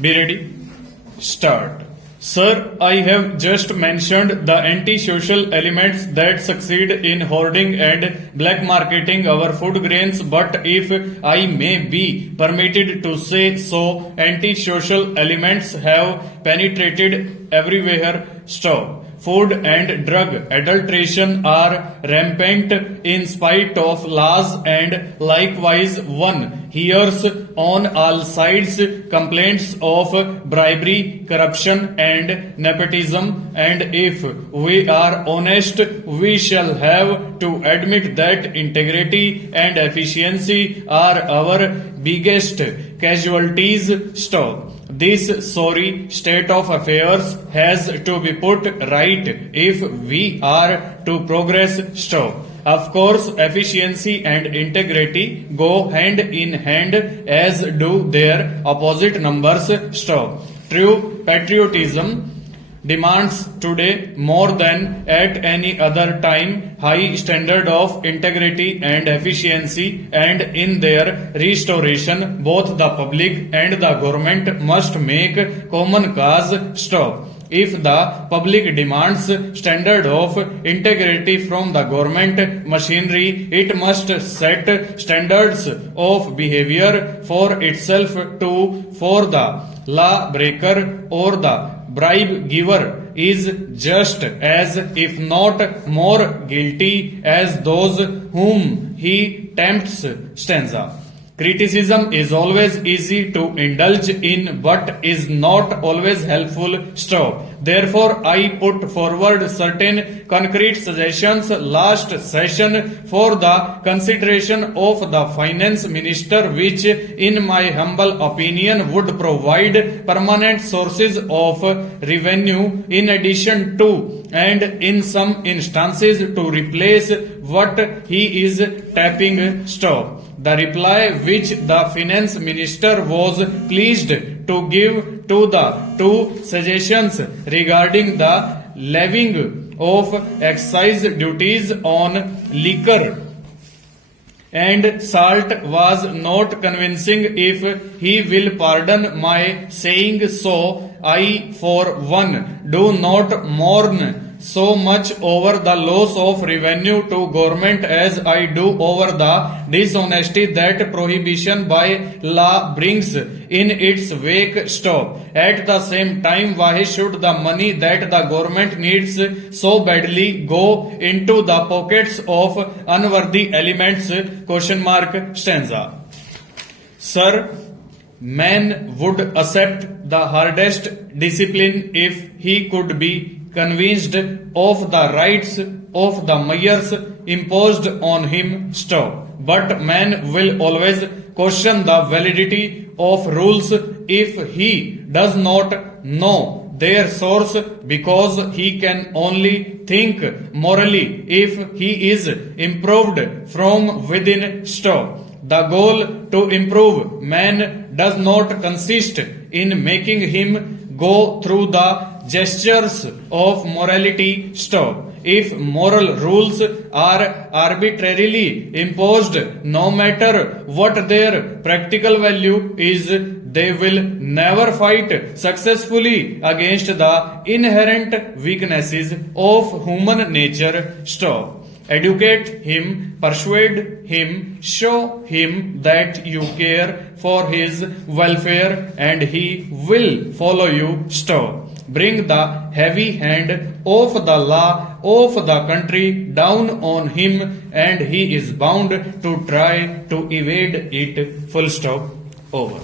Be ready. Start. Sir, I have just mentioned the anti-social elements that succeed in hoarding and black marketing our food grains, but if I may be permitted to say so, anti-social elements have penetrated everywhere. Stop. Food and drug adulteration are rampant in spite of laws, and likewise one hears on all sides complaints of bribery, corruption and nepotism, and if we are honest, we shall have to admit that integrity and efficiency are our biggest casualties. Stop. This sorry state of affairs has to be put right if we are to progress. Stop. Of course, efficiency and integrity go hand in hand, as do their opposite numbers. Stop. True patriotism demands today more than at any other time high standard of integrity and efficiency, and in their restoration both the public and the government must make common cause. Stop. If the public demands standard of integrity from the government machinery, it must set standards of behavior for itself too, for the law breaker or the bribe giver is just as, if not more guilty, as those whom he tempts. Stanza. Criticism is always easy to indulge in, but is not always helpful. Stop. Therefore, I put forward certain concrete suggestions last session for the consideration of the finance minister, which, in my humble opinion, would provide permanent sources of revenue in addition to, and in some instances to replace, what he is tapping. Stop. The reply which the finance minister was pleased to give to the two suggestions regarding the levying of excise duties on liquor and salt was not convincing. If he will pardon my saying so, I for one do not mourn so much over the loss of revenue to government as I do over the dishonesty that prohibition by law brings in its wake. Stop. At the same time, why should the money that the government needs so badly go into the pockets of unworthy elements? Stanza. Sir, man would accept the hardest discipline if he could be convinced of the rights of the measures imposed on him. Stop. But man will always question the validity of rules if he does not know their source, because he can only think morally if he is improved from within. Stop. The goal to improve man does not consist in making him go through the gestures of morality. Stop. If moral rules are arbitrarily imposed, no matter what their practical value is, they will never fight successfully against the inherent weaknesses of human nature. Stop. Educate him, persuade him, show him that you care for his welfare, and he will follow you. Stop. Bring the heavy hand of the law of the country down on him, and he is bound to try to evade it. Full stop. Over.